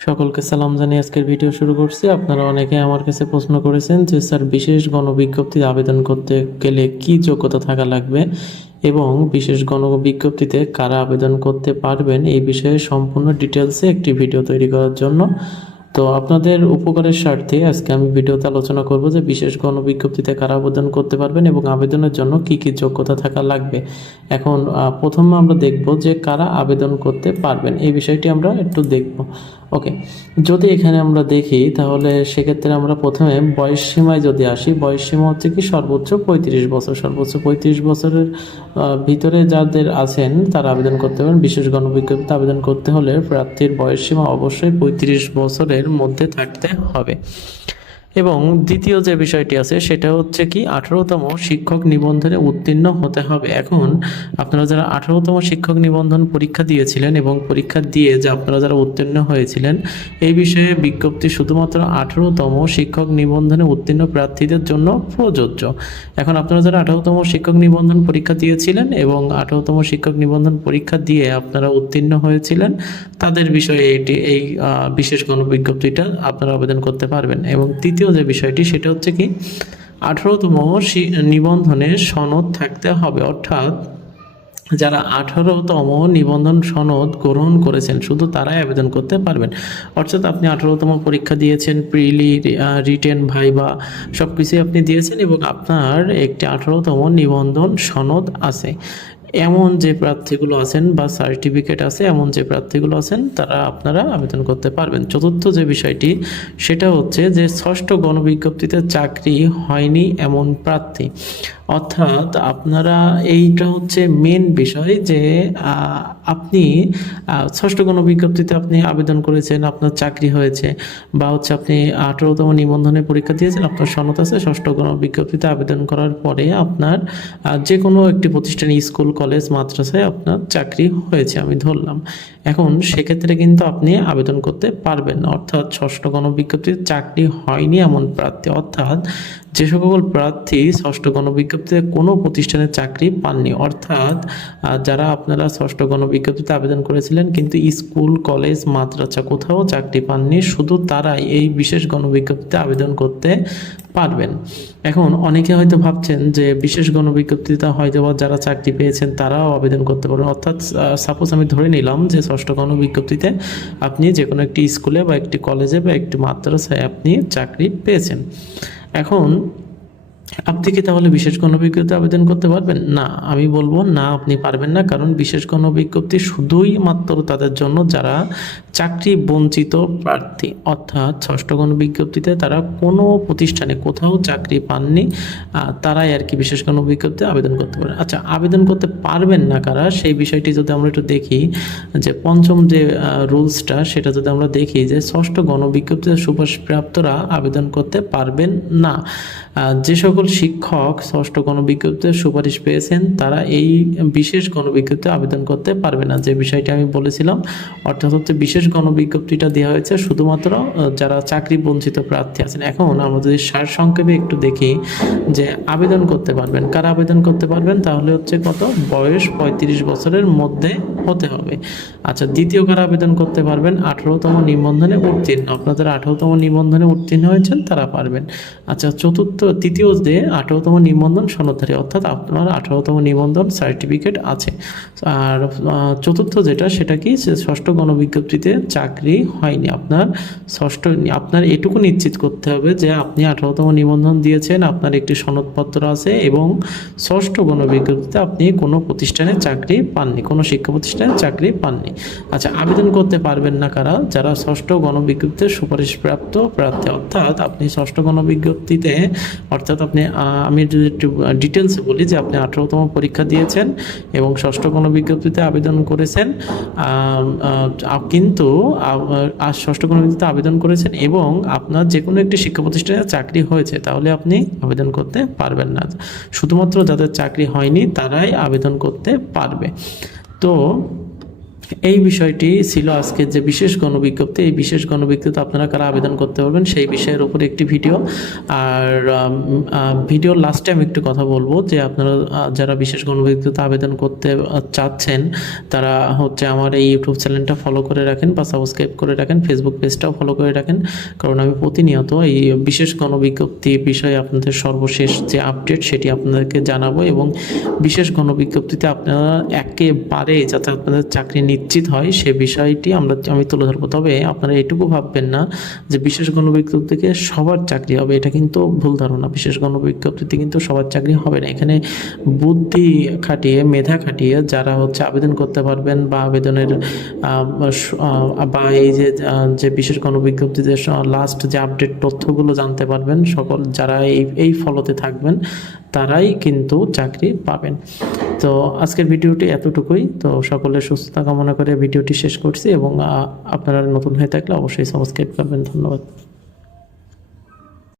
সকলকে সালাম জানিয়ে আজকের ভিডিও শুরু করছি। আপনারা অনেকে আমার কাছে প্রশ্ন করেছেন যে, স্যার, বিশেষ গণবিজ্ঞপ্তি আবেদন করতে গেলে কি যোগ্যতা থাকা লাগবে? এবং বিশেষ গণবিজ্ঞপ্তিতে কারা আবেদন করতে পারবেন এই বিষয়ে সম্পূর্ণ ডিটেলসে একটি ভিডিও তৈরি করার জন্য। তো আপনাদের উপকারের স্বার্থে আজকে আমি ভিডিওতে আলোচনা করব যে, বিশেষ গণবিজ্ঞপ্তিতে কারা আবেদন করতে পারবেন এবং আবেদনের জন্য কি কি যোগ্যতা থাকা লাগবে। এখন প্রথমে আমরা দেখব যে কারা আবেদন করতে পারবেন। এই বিষয়টি আমরা একটু দেখব। ওকে যদি এখানে আমরা দেখি, তাহলে সেক্ষেত্রে আমরা প্রথমে বয়স সীমায় যদি আসি, বয়স সীমা হচ্ছে কি সর্বোচ্চ পঁয়ত্রিশ বছর। সর্বোচ্চ পঁয়ত্রিশ বছরের ভিতরে যাদের আছেন, তারা আবেদন করতে পারেন। বিশেষ গণবিজ্ঞপ্তিতে আবেদন করতে হলে প্রার্থীর বয়স সীমা অবশ্যই পঁয়ত্রিশ বছরের মধ্যে থাকতে হবে। এবং দ্বিতীয় যে বিষয়টি আছে, সেটা হচ্ছে কি আঠারোতম শিক্ষক নিবন্ধনে উত্তীর্ণ হতে হবে। এখন আপনারা যারা আঠারোতম শিক্ষক নিবন্ধন পরীক্ষা দিয়েছিলেন এবং পরীক্ষা দিয়ে যে আপনারা যারা উত্তীর্ণ হয়েছিলেন, এই বিষয়ে বিজ্ঞপ্তি শুধুমাত্র আঠারোতম শিক্ষক নিবন্ধনে উত্তীর্ণ প্রার্থীদের জন্য প্রযোজ্য। এখন আপনারা যারা আঠারোতম শিক্ষক নিবন্ধন পরীক্ষা দিয়েছিলেন এবং আঠারোতম শিক্ষক নিবন্ধন পরীক্ষা দিয়ে আপনারা উত্তীর্ণ হয়েছিলেন, তাদের বিষয়ে এটি, এই বিশেষ গণবিজ্ঞপ্তিটা আপনারা আবেদন করতে পারবেন। এবং তৃতীয় যে বিষয়টি, সেটা হচ্ছে কি, আঠারোতম নিবন্ধনে সনদ থাকতে হবে। অর্থাৎ যারা আঠারোতম নিবন্ধন সনদ গ্রহণ করেছেন, শুধু তারাই আবেদন করতে পারবেন। অর্থাৎ আপনি আঠারোতম পরীক্ষা দিয়েছেন, প্রিলি রিটেন ভাইবা সব কিছুই আপনি দিয়েছেন এবং আপনার একটি আঠারোতম নিবন্ধন সনদ আছে। এমন যে প্রার্থীগুলো আছেন বা সার্টিফিকেট আছে, এমন যে প্রার্থীগুলো আছেন, তারা আপনারা আবেদন করতে পারবেন। চতুর্থ যে বিষয়টি, সেটা হচ্ছে যে ষষ্ঠ গণবিজ্ঞপ্তিতে চাকরি হয়নি এমন প্রার্থী। অর্থাৎ আপনারা এইটা হচ্ছে মেন বিষয় যে আপনি ষষ্ঠ গণবিজ্ঞপ্তিতে আপনি আবেদন করেছেন, আপনার চাকরি হয়েছে বা হচ্ছে আপনি আঠারোতম নিবন্ধনের পরীক্ষা দিয়েছেন, আপনার সনদ আছে, ষষ্ঠ গণবিজ্ঞপ্তিতে আবেদন করার পরে আপনার যে কোনো একটি প্রতিষ্ঠানে স্কুল, কলেজ, মাদ্রাসায় আপনার চাকরি হয়েছে, আমি ধরলাম। এখন সেক্ষেত্রে কিন্তু আপনি আবেদন করতে পারবেন না। অর্থাৎ ষষ্ঠ গণবিজ্ঞপ্তিতে চাকরি হয়নি এমন প্রার্থী। অর্থাৎ যে সকল প্রার্থী ষষ্ঠ গণবিজ্ঞপ্তিতে কোনো প্রতিষ্ঠানে চাকরি পাননি, অর্থাৎ যারা আপনারা ষষ্ঠ গণবিজ্ঞপ্তিতে আবেদন করেছিলেন, কিন্তু স্কুল, কলেজ, মাদ্রাসা কোথাও চাকরি পাননি, শুধু তারাই এই বিশেষ গণবিজ্ঞপ্তিতে আবেদন করতে পারবেন। এখন অনেকে হয়তো ভাবছেন যে বিশেষ গণবিজ্ঞপ্তিতে হয়তো যারা চাকরি পেয়েছেন তারাও আবেদন করতে পারবেন, অর্থাৎ সাপোজ আমি ধরে নিলাম যে ষষ্ঠ গণবিজ্ঞপ্তিতে আপনি যে কোনো একটি স্কুলে বা একটি কলেজে বা একটি মাদ্রাসায় আপনি চাকরি পেয়েছেন। এখন আপনি কি তাহলে বিশেষ গণবিজ্ঞপ্তি আবেদন করতে পারবেন? না, আমি বলব না, আপনি পারবেন না, কারণ বিশেষ কোনো বিজ্ঞপ্তি শুধুই মাত্র তাদের জন্য যারা চাকরি বঞ্চিত প্রার্থী। অর্থাৎ ষষ্ঠ গণবিজ্ঞপ্তিতে তারা কোনো প্রতিষ্ঠানে কোথাও চাকরি পাননি তারাই আর কি বিশেষ গণবিজ্ঞপ্তিতে আবেদন করতে পারে আচ্ছা আবেদন করতে পারবেন না কারা? সেই বিষয়টি যদি আমরা একটু দেখি, যে পঞ্চম যে রুলসটা, সেটা যদি আমরা দেখি, যে ষষ্ঠ গণবিজ্ঞপ্তিতে সুপারিশপ্রাপ্তরা আবেদন করতে পারবেন না। যে সকল শিক্ষক, ষষ্ঠ গণবিজ্ঞপ্তিতে সুপারিশ পেয়েছেন, তারা এই বিশেষ গণবিজ্ঞপ্তিতে আবেদন করতে পারবে না। যে বিষয়টি আমি বলেছিলাম, অর্থাৎ হচ্ছে বিশেষ গণবিজ্ঞপ্তিটা দেওয়া হয়েছে শুধুমাত্র যারা চাকরি বঞ্চিত প্রার্থী আছেন। এখন আমরা যদি সার সংক্ষেপে একটু দেখি যে আবেদন করতে পারবেন। কারা আবেদন করতে পারবেন? তাহলে হচ্ছে কত? বয়স পঁয়ত্রিশ বছরের মধ্যে হতে হবে। আচ্ছা দ্বিতীয় কারা আবেদন করতে পারবেন? আঠারোতম নিবন্ধনে উত্তীর্ণ। আপনাদের আঠারোতম নিবন্ধনে উত্তীর্ণ হয়েছেন, তারা পারবেন। আচ্ছা চতুর্থ, তৃতীয় যে আঠারোতম নিবন্ধন সনদধারী, অর্থাৎ আপনার আঠারোতম নিবন্ধন সার্টিফিকেট আছে। আর চতুর্থ যেটা, সেটা কি? ষষ্ঠ গণবিজ্ঞপ্তিতে চাকরি হয়নি। আপনার ষষ্ঠ, আপনার এটুকু নিশ্চিত করতে হবে যে আপনি আঠারোতম নিবন্ধন দিয়েছেন, আপনার একটি সনদপত্র আছে এবং ষষ্ঠ গণবিজ্ঞপ্তিতে আপনি কোনো প্রতিষ্ঠানে চাকরি পাননি, কোনো শিক্ষা প্রতিষ্ঠানে চাকরি পাননি। আচ্ছা আবেদন করতে পারবেন না কারা? যারা ষষ্ঠ গণবিজ্ঞপ্তিতে সুপারিশপ্রাপ্ত প্রার্থী, অর্থাৎ আপনি ষষ্ঠ গণবিজ্ঞপ্তিতে, অর্থাৎ আপনি আহ, আমি যদি একটু ডিটেলস বলি যে আপনি আঠারোতম পরীক্ষা দিয়েছেন এবং ষষ্ঠ কোনো বিজ্ঞপ্তিতে আবেদন করেছেন কিন্তু ষষ্ঠ গণবিজ্ঞপ্তিতে আবেদন করেছেন এবং আপনার যে কোনো একটি শিক্ষা প্রতিষ্ঠানে চাকরি হয়েছে তাহলে আপনি আবেদন করতে পারবেন না। শুধুমাত্র যাদের চাকরি হয়নি তারাই আবেদন করতে পারবে। তো এই বিষয়টি ছিল আজকের যে বিশেষ গণবিজ্ঞপ্তি। এই বিশেষ গণবিজ্ঞপ্তি আপনারা কারা আবেদন করতে পারবেন সেই বিষয়ের উপর একটি ভিডিও। আর ভিডিও লাস্টে আমি একটু কথা বলব যে আপনারা যারা বিশেষ গণবিজ্ঞপ্তি আবেদন করতে চাচ্ছেন, তারা হচ্ছে আমার এই ইউটিউব চ্যানেলটা ফলো করে রাখেন বা সাবস্ক্রাইব করে রাখেন ফেসবুক পেজটাও ফলো করে রাখেন। কারণ আমি প্রতিনিয়ত এই বিশেষ গণবিজ্ঞপ্তি বিষয়ে আপনাদের সর্বশেষ যে আপডেট সেটি আপনাদেরকে জানাব এবং বিশেষ গণবিজ্ঞপ্তিতে আপনারা একেবারে যাতে আপনাদের চাকরি নিশ্চিত হয় সে বিষয়টি আমরা, আমি তুলে ধরবো। তবে আপনারা এটুকু ভাববেন না যে বিশেষ গণবিজ্ঞপ্তি থেকে সবার চাকরি হবে, এটা কিন্তু ভুল ধারণা। বিশেষ গণবিজ্ঞপ্তিতে কিন্তু সবার চাকরি হবে না। এখানে বুদ্ধি খাটিয়ে, মেধা খাটিয়ে যারা হচ্ছে আবেদন করতে পারবেন বা আবেদনের বা এই যে যে বিশেষ গণবিজ্ঞপ্তিতে লাস্ট যে আপডেট তথ্যগুলো জানতে পারবেন, সকল, যারা এই এই ফলোতে থাকবেন, তারাই কিন্তু চাকরি পাবেন। তো আজকের ভিডিওটি এতটুকুই। তো সকলের সুস্থতা কামনা করে ভিডিওটি শেষ করছি এবং আপনারা নতুন হয়ে থাকলে অবশ্যই সাবস্ক্রাইব করবেন। ধন্যবাদ।